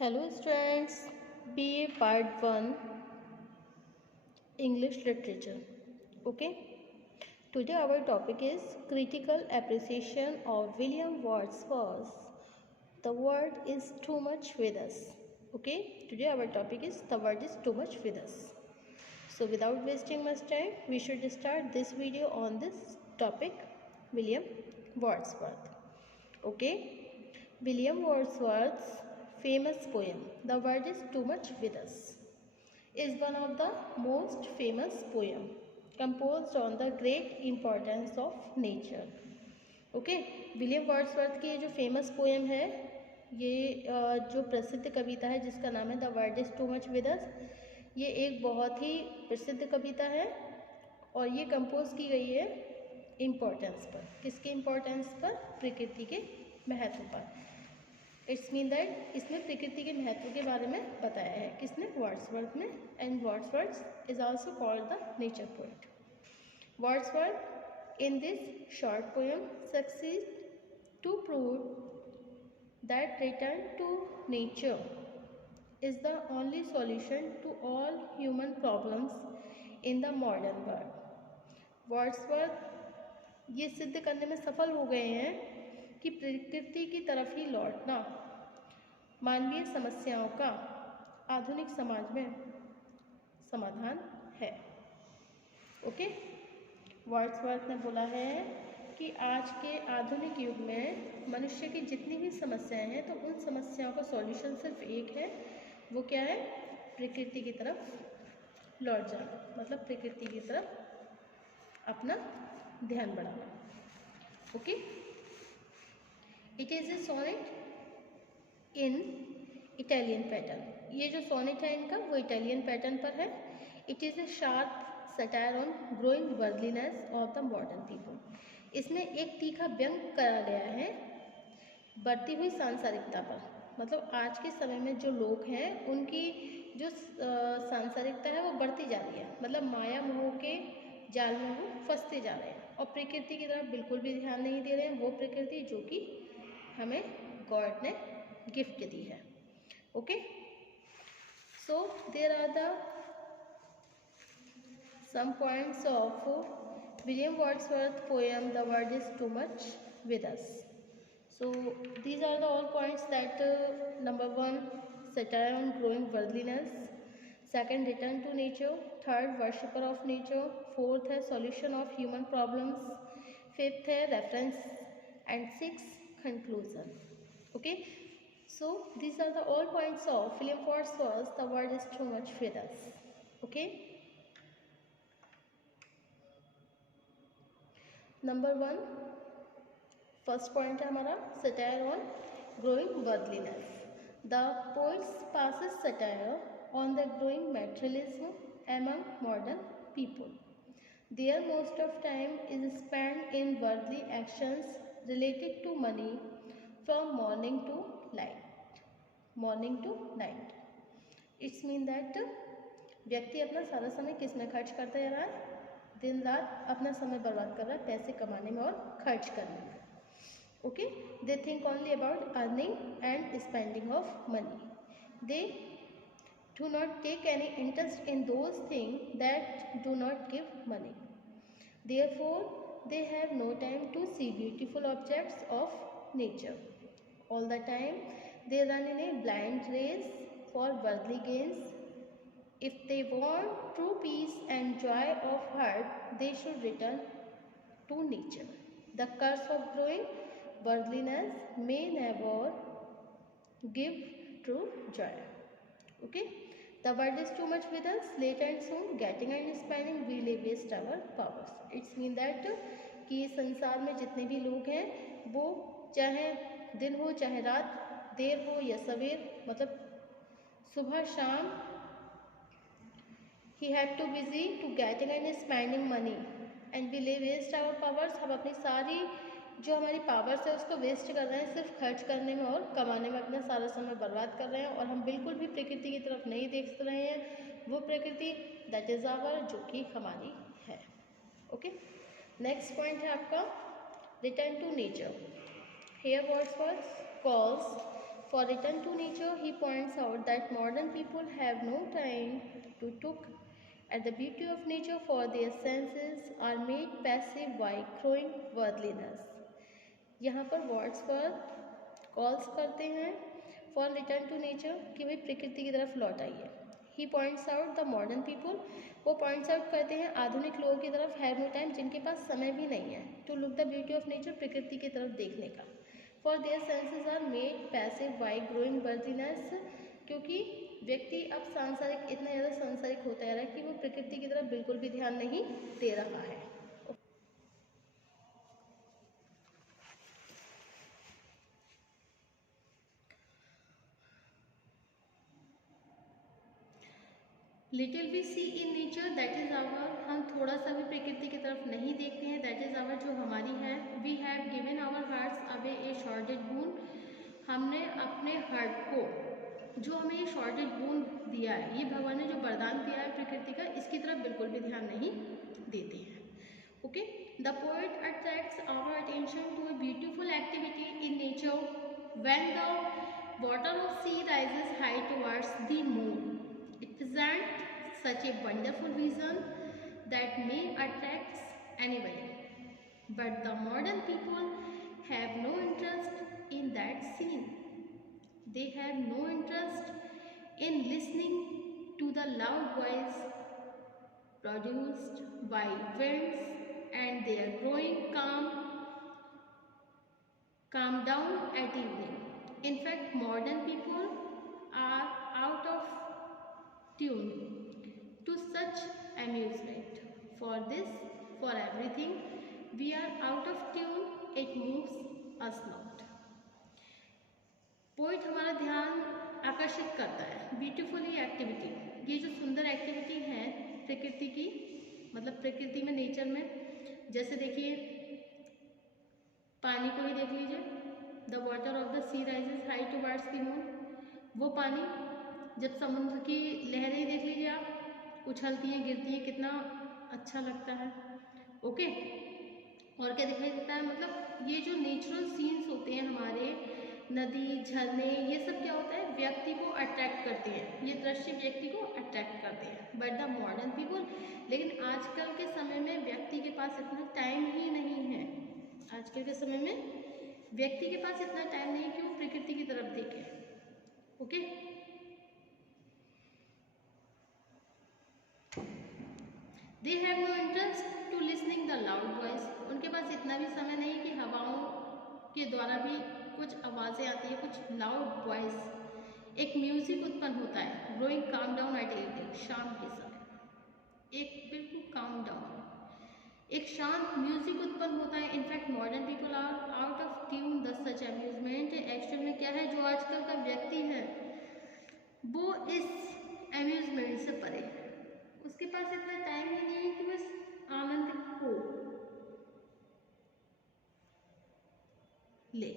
Hello students, BA Part 1 English Literature. Okay, today our topic is critical appreciation of William Wordsworth. The word is too much with us. Okay, today our topic is the word is too much with us. So without wasting much time, we should start this video on this topic, William Wordsworth. Okay, William Wordsworth's famous poem, The Word is Too Much With Us, is one of the most famous poem composed on the great importance of nature. Okay, William Wordsworth की ये जो famous poem है, ये जो प्रसिद्ध कविता है जिसका नाम है the word is to much with अस, ये एक बहुत ही प्रसिद्ध कविता है और ये कंपोज की गई है इम्पोर्टेंस पर. किसके इम्पोर्टेंस पर? प्रकृति के महत्व पर. इट्स मीन दैट इसमें प्रकृति के महत्व के बारे में बताया है. किसने? वर्ड्सवर्थ ने. And Wordsworth is also called the nature poet. Wordsworth in this short poem succeed to prove that return to nature is the only solution to all human problems in the modern world. Wordsworth ये सिद्ध करने में सफल हो गए हैं कि प्रकृति की तरफ ही लौटना मानवीय समस्याओं का आधुनिक समाज में समाधान है. ओके, वर्ड्सवर्थ ने बोला है कि आज के आधुनिक युग में मनुष्य की जितनी भी समस्याएं हैं तो उन समस्याओं का सॉल्यूशन सिर्फ एक है. वो क्या है? प्रकृति की तरफ लौट जाना, मतलब प्रकृति की तरफ अपना ध्यान बढ़ाना. Okay, it is a sonnet in Italian pattern. ये जो सोनेट है इनका वो इटालियन पैटर्न पर है. It is a sharp satire on growing worldliness of the modern people. इसमें एक तीखा व्यंग करा गया है बढ़ती हुई सांसारिकता पर. मतलब आज के समय में जो लोग हैं उनकी जो सांसारिकता है वो बढ़ती जा रही है. मतलब माया मोह के जाल में वो फंसते जा रहे हैं और प्रकृति की तरफ बिल्कुल भी ध्यान नहीं दे रहे हैं. वो प्रकृति जो कि हमें गॉड ने गिफ्ट दी है. Okay, so there are the some points of William Wordsworth poem the word is too much with us. So these are the all points that number 1 satire on growing worldliness, second return to nature, third worshipper of nature, fourth है solution of human problems, fifth है reference and sixth conclusion. Okay, so these are the all points of William Wordsworth The Word is Too Much with Us. Okay, number 1 first point है हमारा satire on growing worldliness. The poets passes satire on the growing materialism among modern people. Their most of time is spend in worldly actions related to money from morning to light. Morning to night. It's mean that व्यक्ति अपना सारा समय किस में खर्च करता जा रहा है? दिन रात अपना समय बर्बाद कर रहा है पैसे कमाने में और खर्च करने में. Okay, they think only about earning and spending of money. They do not take any interest in those things that do not give money. Therefore, they have no time to see beautiful objects of nature. All the time, they run in a blind race for worldly gains. If they want true peace and joy of heart, they should return to nature. The curse of growing worldliness may never give true joy. Okay, the world is too much with us. Late and soon, getting and spending will waste our powers. It's mean that कि संसार में जितने भी लोग हैं वो चाहे दिन हो चाहे रात, देर हो या सवेर, मतलब सुबह शाम, he have to busy to getting and spending money and will waste our powers. हम अपनी सारी जो हमारी पावर्स है उसको वेस्ट कर रहे हैं सिर्फ खर्च करने में और कमाने में अपना सारा समय बर्बाद कर रहे हैं और हम बिल्कुल भी प्रकृति की तरफ नहीं देख रहे हैं. वो प्रकृति दैट इज आवर जो कि हमारी है. ओके, नेक्स्ट पॉइंट है आपका return to nature. Here Wordsworth calls For return to nature, he points out that modern people have no time to look at the beauty of nature, for their senses are made passive by growing worldliness. यहाँ पर Wordsworth calls करते हैं for return to nature कि भाई प्रकृति की तरफ लौट आइए. He points out the modern people, वो पॉइंट्स आउट करते हैं आधुनिक लोगों की तरफ, हैव नो टाइम, जिनके पास समय भी नहीं है, to look the beauty of nature, प्रकृति की तरफ देखने का. For their senses are made passive by growing worldliness, क्योंकि व्यक्ति अब सांसारिक, इतना ज़्यादा सांसारिक होता जा रहा है कि वो प्रकृति की तरफ बिल्कुल भी ध्यान नहीं दे रहा है. Little we see in nature that is our, हम थोड़ा सा भी प्रकृति की तरफ नहीं देखते हैं, दैट इज़ आवर, जो हमारी है. We have given our hearts away a sordid boon, हमने अपने हार्ट को, जो हमें ये शॉर्टेड बून दिया है, ये भगवान ने जो वरदान दिया है प्रकृति का, इसकी तरफ बिल्कुल भी ध्यान नहीं देते हैं. Okay, the poet attracts our attention to a beautiful activity in nature when the water of sea rises high towards the moon. It presents such a wonderful vision that may attract anybody, but the modern people have no interest in that scene. They have no interest in listening to the loud voice produced by winds, and they are growing calm down at evening. In fact, modern people are out of tune to such amusement. For this, for everything, we are out of tune, it moves us not. Poet हमारा ध्यान आकर्षित करता है beautifully activity, ये जो सुंदर एक्टिविटी है प्रकृति की, मतलब प्रकृति में, नेचर में, जैसे देखिए पानी को ही देख लीजिए, the water of the sea rises high towards the moon, वो पानी जब समुद्र की लहरें देख लीजिए आप, उछलती हैं, गिरती हैं, कितना अच्छा लगता है. ओके, और क्या दिखाई देता है, मतलब ये जो नेचुरल सीन्स होते हैं हमारे, नदी, झरने, ये सब क्या होता है, व्यक्ति को अट्रैक्ट करते हैं, ये दृश्य व्यक्ति को अट्रैक्ट करते हैं. बट द मॉडर्न पीपल, लेकिन आजकल के समय में व्यक्ति के पास इतना टाइम ही नहीं है, आजकल के समय में व्यक्ति के पास इतना टाइम नहीं कि वो प्रकृति की तरफ देखे. Okay, they have no interest to listening the loud voice, उनके पास इतना भी समय नहीं कि हवाओं के द्वारा भी कुछ आवाज़ें आती है, कुछ लाउड वॉइस, एक म्यूजिक उत्पन्न होता है. Growing calm down eight evening, शाम के समय, एक बिल्कुल काम डाउन, एक शांत म्यूजिक उत्पन्न होता है. In fact modern people are out of tune the such amusement. Actual में क्या है, जो आजकल का व्यक्ति है वो इस अम्यूजमेंट से परे है, उसके पास इतना टाइम ही नहीं है कि बस आनंद को ले,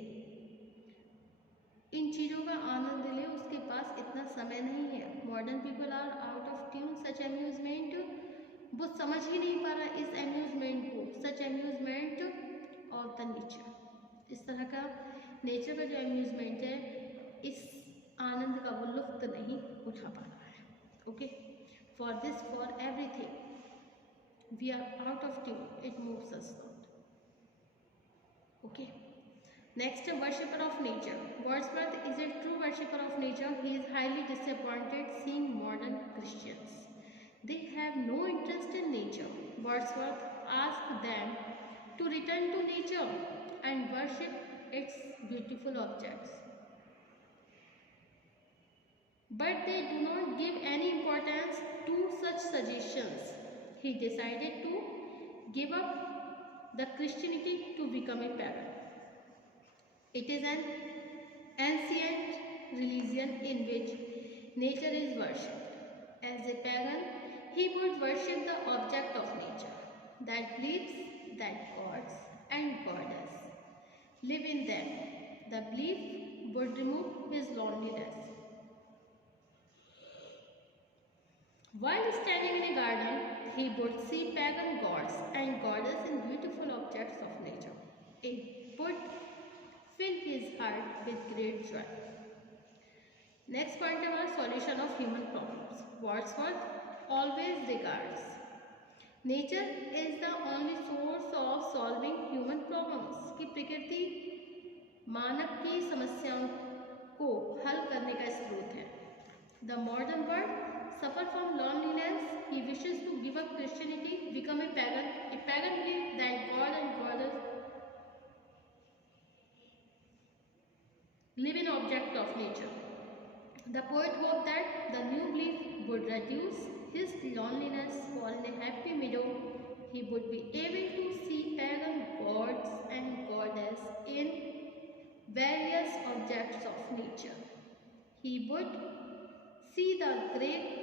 इन चीज़ों का आनंद ले, उसके पास इतना समय नहीं है. Modern people are out of tune such amusement, वो समझ ही नहीं पा रहा इस अम्यूजमेंट को, such amusement of the nature, इस तरह का नेचर का जो अम्यूजमेंट है, इस आनंद का वो लुत्फ नहीं उठा पा रहा है. Okay, for this, for everything, we are out of tune, it moves us not. Okay, next, worshipper of nature. Wordsworth is a true worshipper of nature. He is highly disappointed seeing modern Christians. They have no interest in nature. Wordsworth asked them to return to nature and worship its beautiful objects, but they do not give any importance to such suggestions. He decided to give up the Christianity to become a pagan. It is an ancient religion in which nature is worshipped. As a pagan, he would worship the object of nature that believes that gods and goddesses live in them. The belief would remove his loneliness. While standing in a garden, he would see pagan gods and goddesses in beautiful objects of nature. It would fill his heart with great joy. Next point है हमारा solution of human problems. Wordsworth always regards nature is the only source of solving human problems. कि प्रकृति मानव की समस्याओं को हल करने का स्रोत है. The modern world suffer from loneliness. He wishes to give up Christianity, become a pagan. A pagan believes that God and goddess live in object of nature. The poet hoped that the new belief would reduce his loneliness. For in a happy meadow, he would be able to see pagan gods and goddess in various objects of nature. He would see the great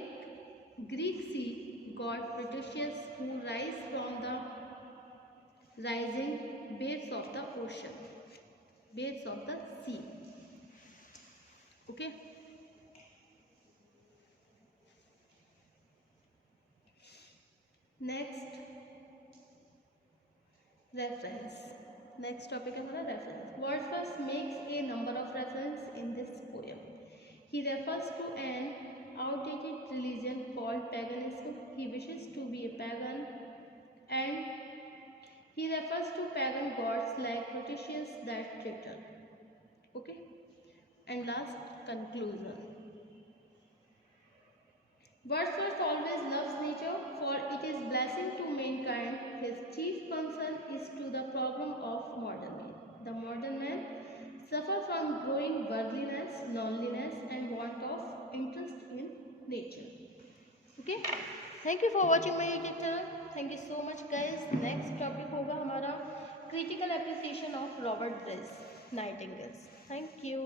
Greek sea god Proteus who rise from the rising waves of the ocean, waves of the sea. Okay. Next, reference. Next topic है हमारा reference. Wordsworth makes a number of references in this poem. He refers to an outdated religion called paganism. He wishes to be a pagan, and he refers to pagan gods like Proteus that return. Okay. And last, conclusion. Wordsworth always loves nature, for it is blessing to mankind. His chief concern is to the problem of modern man. The modern man suffer from growing worldliness, loneliness, and want of interest in nature. Okay. Thank you for watching my YouTube channel. Thank you so much guys. Next topic होगा हमारा critical appreciation of Robert Bruce Nightingale. Thank you.